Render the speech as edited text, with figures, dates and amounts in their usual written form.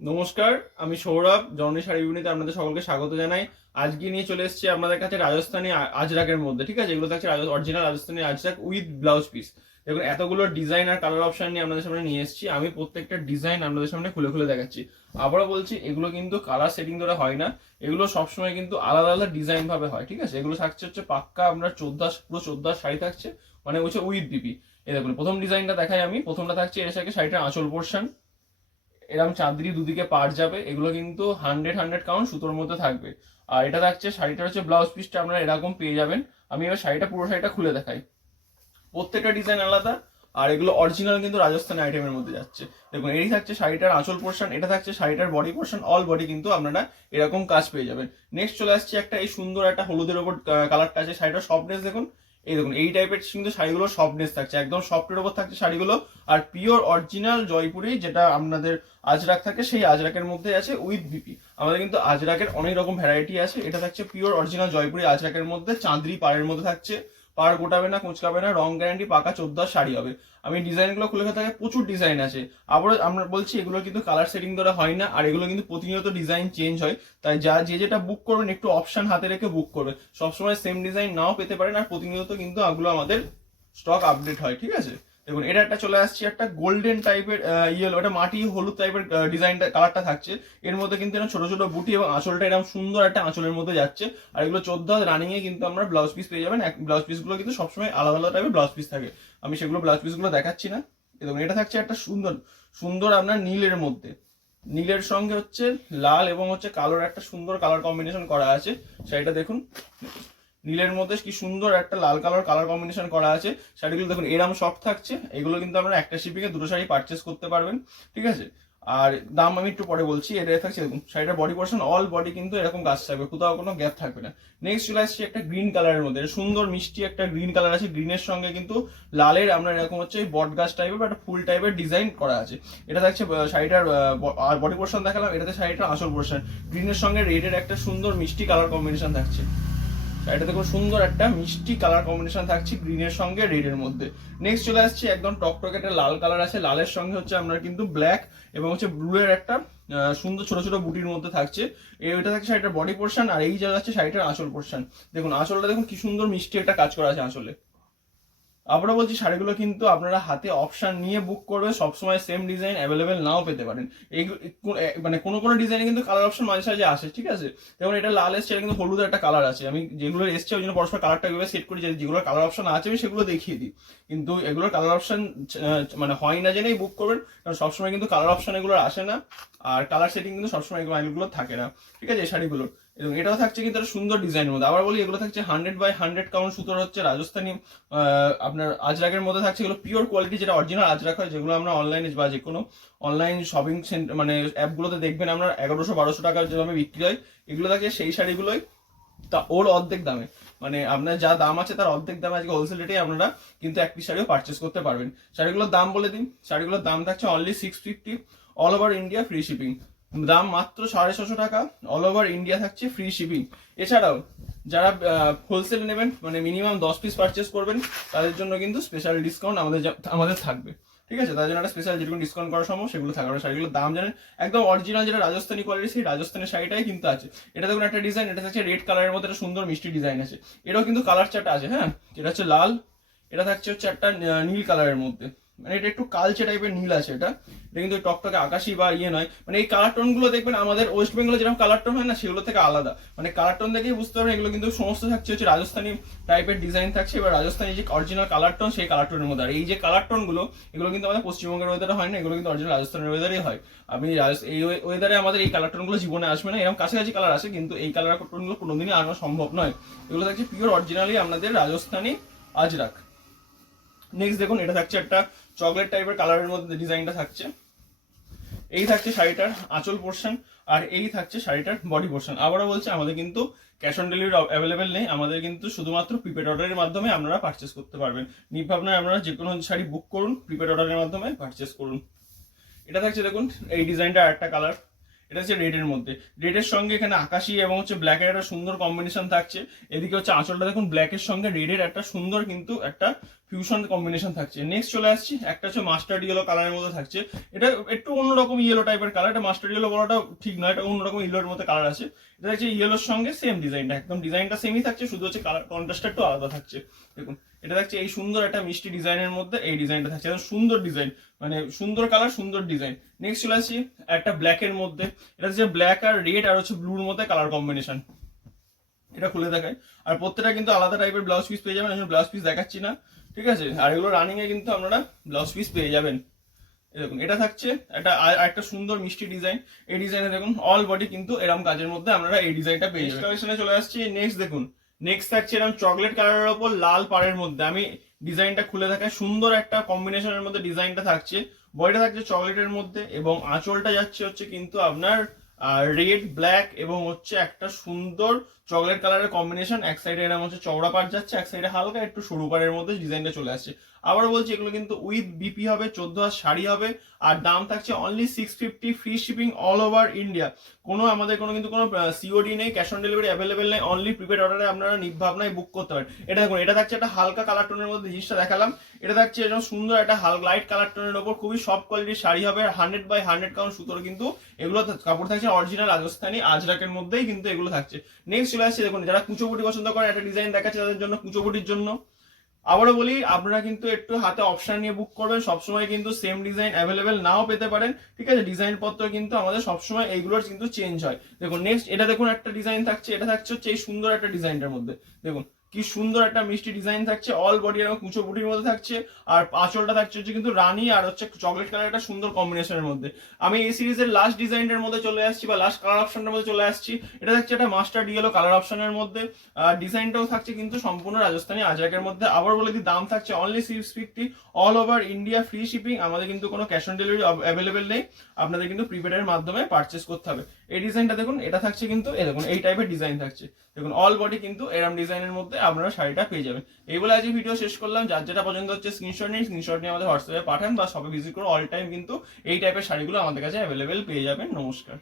নমস্কার, আমি সৌরভ জননী শাড়ি বিপণীতে আপনাদের সকলকে স্বাগত জানাই। আজকে নিয়ে চলে এসেছি আপনাদের কাছে রাজস্থানী আজরাকের মধ্যে। ঠিক আছে, এগুলো থাকছে original Rajasthani Ajrak with blouse piece. দেখুন এতগুলো ডিজাইন আর কালার অপশন নিয়ে আপনাদের সামনে নিয়ে এসেছি। আমি প্রত্যেকটা ডিজাইন আপনাদের সামনে খুলে খুলে দেখাচ্ছি। আবারও বলছি, এগুলো কিন্তু কালার সেটিং ধরে হয় না, এগুলো সবসময় কিন্তু আলাদা আলাদা ডিজাইন ভাবে হয়। ঠিক আছে, এগুলো থাকছে হচ্ছে পাক্কা আপনার পুরো 14 শাড়ি থাকছে, মানে হচ্ছে উইথ বিপি। এই দেখুন প্রথম ডিজাইনটা দেখাই আমি। প্রথমটা থাকছে এর সাথে শাড়িটার আঁচল পোর্শন, এরকম চাঁদরি দুদিকে পাড় যাবে, এগুলো কিন্তু 100 কাউন্ট সুতোর মধ্যে থাকবে। আর এটা থাকছে শাড়িটা হচ্ছে ব্লাউজ পিসটা আপনারা এরকম পেয়ে যাবেন। আমি এবার পুরো শাড়িটা খুলে দেখাই। প্রত্যেকটা ডিজাইন আলাদা, আর এগুলো অরিজিনাল কিন্তু রাজস্থানি আইটেমের মধ্যে যাচ্ছে। দেখুন এই থাকছে শাড়িটার আঁচল পোর্শন, এটা থাকছে শাড়িটার বডি পোর্শন, অল বডি কিন্তু আপনারা এরকম কাজ পেয়ে যাবেন। নেক্সট চলে আসছে একটা এই সুন্দর একটা হলুদের ওপর কালারটা আছে, শাড়িটার সফটনেস দেখুন। এই দেখুন এই টাইপের কিন্তু শাড়িগুলো সফটনেস থাকছে, একদম সফটের ওপর থাকছে শাড়িগুলো। আর পিওর অরিজিনাল জয়পুরি যেটা আপনাদের আজরাক থাকে, সেই আজরাকের মধ্যে আছে উইথ বিপি। আমাদের কিন্তু আজরাকের অনেক রকম ভ্যারাইটি আছে। এটা থাকছে পিওর অরিজিনাল জয়পুরি আজরাকের মধ্যে, চাঁদরি পাড়ের মধ্যে থাকছে। পাড় গোটাবে না, কুচকাবে না, রং গ্যারান্টি, পাকা 14 শাড়ি হবে। আমি ডিজাইনগুলো খুলে থাকে, প্রচুর ডিজাইন আছে। আবার আমরা বলছি, এগুলো কিন্তু কালার সেটিং ধরে হয় না, আর এগুলো কিন্তু প্রতিনিয়ত ডিজাইন চেঞ্জ হয়। তাই যেটা বুক করবেন একটু অপশন হাতে রেখে বুক করবে। সবসময় সেম ডিজাইন নাও পেতে পারেন, আর প্রতিনিয়ত কিন্তু এগুলো আমাদের স্টক আপডেট হয়। ঠিক আছে, দেখুন এটা একটা চলে আসছে একটা গোল্ডেন টাইপের ইয়েলো, এটা মাটি হলুদ টাইপের ডিজাইনটা কালারটা থাকছে। এর মধ্যে কিন্তু এরকম ছোট ছোট বুটি, এবং আঁচলটা এরকম সুন্দর একটা আঁচলের মধ্যে যাচ্ছে। আর এগুলো 14 রানিং এ কিন্তু আমরা ব্লাউজ পিস পেয়ে যাবেন। ব্লাউজ পিস গুলো কিন্তু সবসময় আলাদা আলাদা টাইপের ব্লাউজ পিস থাকে, আমি সেগুলো ব্লাউজ পিস গুলো দেখাচ্ছি না। দেখুন এটা থাকছে একটা সুন্দর সুন্দর আপনার নীলের মধ্যে, নীলের সঙ্গে হচ্ছে লাল এবং হচ্ছে কালোর একটা সুন্দর কালার কম্বিনেশন করা আছে। সেটা দেখুন, নীলের মধ্যে কি সুন্দর একটা লাল কালার কালার কম্বিনেশন করা আছে। শাড়িগুলো দেখুন এরকম সফট থাকছে। এগুলো কিন্তু আপনারা একটা শিপিং এ দুটো শাড়ি পারচেস করতে পারবেন। ঠিক আছে, আর দাম আমি একটু পরে বলছি। এটা থাকছে দেখুন শাড়িটার বডি পোর্শন, অল বডি কিন্তু এরকম কাজ থাকবে, কোথাও কোনো গ্যাপ থাকবে না। নেক্সট চলে আসছে একটা গ্রিন কালারের মধ্যে, সুন্দর মিষ্টি একটা গ্রিন কালার আছে। গ্রিনের সঙ্গে কিন্তু লালের আমরা এরকম হচ্ছে বট গাছ টাইপের বা একটা ফুল টাইপের ডিজাইন করা আছে। এটা থাকছে শাড়িটার বডি পোর্শন দেখালাম, এটাতে শাড়িটার আঁচল পোর্শন। গ্রিনের সঙ্গে রেডের একটা সুন্দর মিষ্টি কালার কম্বিনেশন থাকছে। এটা দেখুন সুন্দর একটা মিষ্টি কালার কম্বিনেশন থাকছে গ্রিনের সঙ্গে রেডের মধ্যে। নেক্সট চলে আসছে একদম টকটকে একটা লাল কালার আছে, লালের সঙ্গে হচ্ছে আমরা কিন্তু ব্ল্যাক এবং হচ্ছে ব্লু এর একটা সুন্দর ছোট ছোট বুটির মধ্যে থাকছে। এটা থাকছে শাড়িটার বডি পোর্শন, আর এই জায়গা আছে শাড়িটার আঁচল পোর্শন। দেখুন আঁচলটা দেখুন কি সুন্দর মিষ্টি একটা কাজ করা আছে আঁচলে। আবারও বলছি, শাড়িগুলো কিন্তু আপনারা হাতে অপশন নিয়ে বুক করবেন, সবসময় সেম ডিজাইন অ্যাভেলেবেল নাও পেতে পারেন। এই মানে কোনো কোনো ডিজাইনে কিন্তু কালার অপশন মাঝে সাঝে আসে। ঠিক আছে, যেমন এটা লাল এসছে, এটা কিন্তু হলুদ একটা কালার আছে। আমি যেগুলো এসছে ওই জন্য পরস্পর কালারটা এভাবে সেট করি, যেগুলো কালার অপশন আছে আমি সেগুলো দেখিয়ে দিই। কিন্তু এগুলোর কালার অপশন মানে হয় না জেনেই বুক করবেন, কারণ সবসময় কিন্তু কালার অপশন এগুলো আসে না, আর কালার সেটিং কিন্তু সবসময় এগুলো থাকে না। ঠিক আছে, এই শাড়িগুলোর এবং এটাও থাকছে কিন্তু একটা সুন্দর ডিজাইনের মধ্যে। আবার বলি, এগুলো থাকছে 100/100 কাউন্ট সুতোর হচ্ছে রাজস্থানী আপনার আজরাকের মধ্যে থাকছে। এগুলো পিওর কোয়ালিটি, যেটা অরিজিনাল আজরাক হয়, যেগুলো আমরা অনলাইনে বা যে কোনো অনলাইন শপিং সেন্টার মানে অ্যাপগুলোতে দেখবেন আমরা 1100-1200 টাকার যেভাবে বিক্রি হয়, এগুলো থাকে সেই শাড়িগুলোই তা ওর অর্ধেক দামে, মানে আপনার যা দাম আছে তার অর্ধেক দামে আজকে হোলসেল রেটে আপনারা কিন্তু এক পিস শাড়িও পারচেস করতে পারবেন। শাড়িগুলোর দাম বলে দিন, শাড়িগুলোর দাম থাকছে only 650, all over India free shipping. দাম মাত্র 650 টাকা, অল ওভার ইন্ডিয়া থাকছে ফ্রি শিপিং। এছাড়াও যারা হোলসেল নেবেন, মানে মিনিমাম 10 পিস পারচেস করবেন, তাদের জন্য কিন্তু স্পেশাল ডিসকাউন্ট আমাদের থাকবে। ঠিক আছে, তার জন্য একটা স্পেশাল যেরকম ডিসকাউন্ট করা সম্ভব সেগুলো থাকবে। শাড়িগুলোর দাম জানেন, একদম অরিজিনাল যেটা রাজস্থানী কোয়ালিটি, সেই রাজস্থানী শাড়িটাই কিন্তু আছে। এটা দেখুন একটা ডিজাইন, এটা থাকছে রেড কালারের মধ্যে একটা সুন্দর মিষ্টি ডিজাইন আছে। এটাও কিন্তু কালার চারটা আছে। হ্যাঁ, এটা হচ্ছে লাল, এটা থাকছে হচ্ছে একটা নীল কালারের মধ্যে, মানে এটা একটু কালচে টাইপের নীল আছে। এটা এটা কিন্তু টকটকে আকাশি বা ইয়ে নয়, মানে এই কালার টোন গুলো দেখবেন আমাদের ওয়েস্ট বেঙ্গলে যেরকম কালার টোন হয় না, সেগুলো থেকে আলাদা। মানে কালার টোন দেখেই বুঝতে পারবেন এগুলো কিন্তু সমস্ত থাকছে হচ্ছে রাজস্থানী টাইপের ডিজাইন থাকছে। এবার রাজস্থানী যে অরিজিনাল কালার টোন, সেই কালার টোনের মধ্যে। আর এই যে কালার টোন গুলো, এগুলো কিন্তু আমাদের পশ্চিমবঙ্গের ওয়েদারে হয় না, এগুলো কিন্তু অরিজিনাল রাজস্থানের ওয়েদারেই হয়। আপনি এই ওয়েদারে আমাদের এই কালার টোন গুলো জীবনে আসবে না। এরকম কাছাকাছি কালার আসে, কিন্তু এই কালার টোন গুলো কোনোদিনই আনা সম্ভব নয়। এগুলো থাকছে পিওর অরিজিনালি আপনাদের রাজস্থানী আজরাক। নেক্সট দেখুন, এটা থাকছে একটা চকলেট টাইপের কালারের মধ্যে ডিজাইনটা থাকছে। এই থাকছে শাড়িটার আঁচল পোর্শন, আর এই থাকছে শাড়িটার বডি পোর্শন। আবারও বলছে, আমাদের কিন্তু ক্যাশ অন ডেলিভারি অ্যাভেলেবেল নেই, আমাদের কিন্তু শুধুমাত্র প্রিপেড অর্ডারের মাধ্যমে আপনারা পারচেস করতে পারবেন। নির্ভাবনায় আপনারা যে কোনো শাড়ি বুক করুন, প্রিপেড অর্ডারের মাধ্যমে পারচেস করুন। এটা থাকছে দেখুন এই ডিজাইনটা একটা কালার, এটা হচ্ছে রেড এর মধ্যে। রেড এর সঙ্গে এখানে আকাশি এবং হচ্ছে ব্ল্যাক এর একটা সুন্দর কম্বিনেশন থাকছে। এদিকে হচ্ছে আঁচলটা দেখুন ব্ল্যাক এর সঙ্গে রেড এর একটা সুন্দর কিন্তু একটা ফিউশন কম্বিনেশন থাকছে। নেক্সট চলে আসছি, একটা হচ্ছে মাস্টার্ড ইয়েলো কালারের মধ্যে থাকছে। এটা একটু অন্যরকম ইয়েলো টাইপের কালার, এটা মাস্টার্ড ইয়েলো বলাটা ঠিক নয়, এটা অন্যরকম ইয়েলোর মধ্যে কালার আছে। এটা হচ্ছে ইয়েলোর সঙ্গে সেম ডিজাইনটা, একদম ডিজাইনটা সেমই থাকছে, শুধু হচ্ছে কালার কন্ট্রাস্টটা একটু আলাদা থাকছে। দেখুন এটা থাকছে এই সুন্দর একটা মিষ্টি ডিজাইনের মধ্যে, এই ডিজাইনটা থাকছে একদম সুন্দর ডিজাইন, মানে সুন্দর কালার সুন্দর ডিজাইন। নেক্সট চলে আসছি একটা ব্ল্যাকের মধ্যে, এটা হচ্ছে ব্ল্যাক আর রেড আর হচ্ছে ব্লুর মধ্যে কালার কম্বিনেশন। এটা খুলে দেখায়, আর প্রত্যেকটা কিন্তু আলাদা টাইপের ব্লাউজ পিস পেয়ে যাবেন, ব্লাউজ পিস দেখাচ্ছি না, ঠিক আছে। আর এগুলো রানিং এ কিন্তু আপনারা ব্লাউজ পিস পেয়ে যাবেন। দেখুন এটা থাকছে একটা সুন্দর মিষ্টি ডিজাইন, এই ডিজাইনে দেখুন অল বডি কিন্তু এরকম কাজের মধ্যে আপনারা এই ডিজাইনটা পেয়ে যাবেন। কালেকশনে চলে আসছি, নেক্সট দেখুন, নেক্সট থাকছে এরকম চকলেট কালারের ওপর লাল পাড়ের মধ্যে, আমি ডিজাইনটা খুলে দেখায়, সুন্দর একটা কম্বিনেশনের মধ্যে ডিজাইনটা থাকছে। বডিটা থাকছে চকলেটের মধ্যে এবং আঁচলটা যাচ্ছে হচ্ছে কিন্তু আপনার রেড ব্ল্যাক এবং হচ্ছে একটা সুন্দর চকলেট কালারের কম্বিনেশন। এক সাইডে এরকম হচ্ছে চওড়া পাড় যাচ্ছে, এক সাইডে হালকা একটু সরু পাড়ের মধ্যে ডিজাইনটা চলে আসছে। আবার বলছি এগুলো কিন্তু উইথ বিপি হবে, 14 হাত শাড়ি হবে, আর দাম থাকছে only 650, free shipping all over India. আমাদের কিন্তু কোনো সিওডি নেই, ক্যাশ অন ডেলিভারি অ্যাভেলেবেল নেই, অনলি প্রিপেড অর্ডারে আপনারা নির্ভাবনায় বুক করতে পারেন। এটা দেখুন, এটা থাকছে একটা হালকা কালার টোনের মধ্যে, জিনিসটা দেখালাম। এটা থাকছে এরকম সুন্দর একটা হালকা লাইট কালার টোনের ওপর, খুবই সফট কোয়ালিটির শাড়ি হবে, 100/100 কাউন্ট সুতোর কিন্তু এগুলো কাপড় থাকছে অরিজিনাল রাজস্থানী আজরাকের মধ্যেই কিন্তু এগুলো থাকছে। নেক্সট চলে আসছে, দেখুন যারা কুচোবুটি পছন্দ করেন, একটা ডিজাইন দেখাচ্ছে তাদের জন্য কুচোবুটির জন্য। আবারও বলি আপনারা কিন্তু একটু হাতে অপশন নিয়ে বুক করবেন, সবসময় কিন্তু সেম ডিজাইন অ্যাভেলেবেল নাও পেতে পারেন, ঠিক আছে। ডিজাইন পত্র কিন্তু আমাদের সবসময় এইগুলোর কিন্তু চেঞ্জ হয়। দেখুন নেক্সট এটা দেখুন একটা ডিজাইন থাকছে, এটা থাকছে হচ্ছে এই সুন্দর একটা ডিজাইনটার মধ্যে, দেখুন কি সুন্দর একটা মিষ্টি ডিজাইন থাকছে, অল বডি এরকম কুচো বুটির মধ্যে থাকছে, আর আঁচলটা থাকছে হচ্ছে কিন্তু রানী আর হচ্ছে চকলেট কালার একটা সুন্দর কম্বিনেশনের মধ্যে। আমি এই সিরিজের লাস্ট ডিজাইনের মধ্যে চলে আসছি বা লাস্ট কালার অপশনের মধ্যে চলে আসছি। এটা থাকছে একটা মাস্টার্ড ইয়েলো কালার অপশনের মধ্যে, ডিজাইনটাও থাকছে কিন্তু সম্পূর্ণ রাজস্থানী আজরাকের মধ্যে। আবার বলে দিই দাম থাকছে only 650, all over India free shipping. আমাদের কিন্তু কোনো ক্যাশ অন ডেলিভারি অ্যাভেলেবেল নেই, আপনাদের কিন্তু প্রিপেডের মাধ্যমে পারচেস করতে হবে। এই ডিজাইনটা দেখুন, এটা থাকছে কিন্তু এই দেখুন এই টাইপের ডিজাইন থাকছে, দেখুন অল বডি কিন্তু এরম ডিজাইনের মধ্যে আপনারা শাড়িটা পেয়ে যাবেন। এই বলে আজকে ভিডিও শেষ করলাম। যার যেটা পছন্দ হচ্ছে স্ক্রিনশট নিন, স্ক্রিনশট নিয়ে আমাদের হোয়াটসঅ্যাপে পাঠান বা শপে ভিজিট করে অল টাইম কিন্তু এই টাইপের শাড়িগুলো আমাদের কাছে অ্যাভেলেবেল পেয়ে যাবেন। নমস্কার।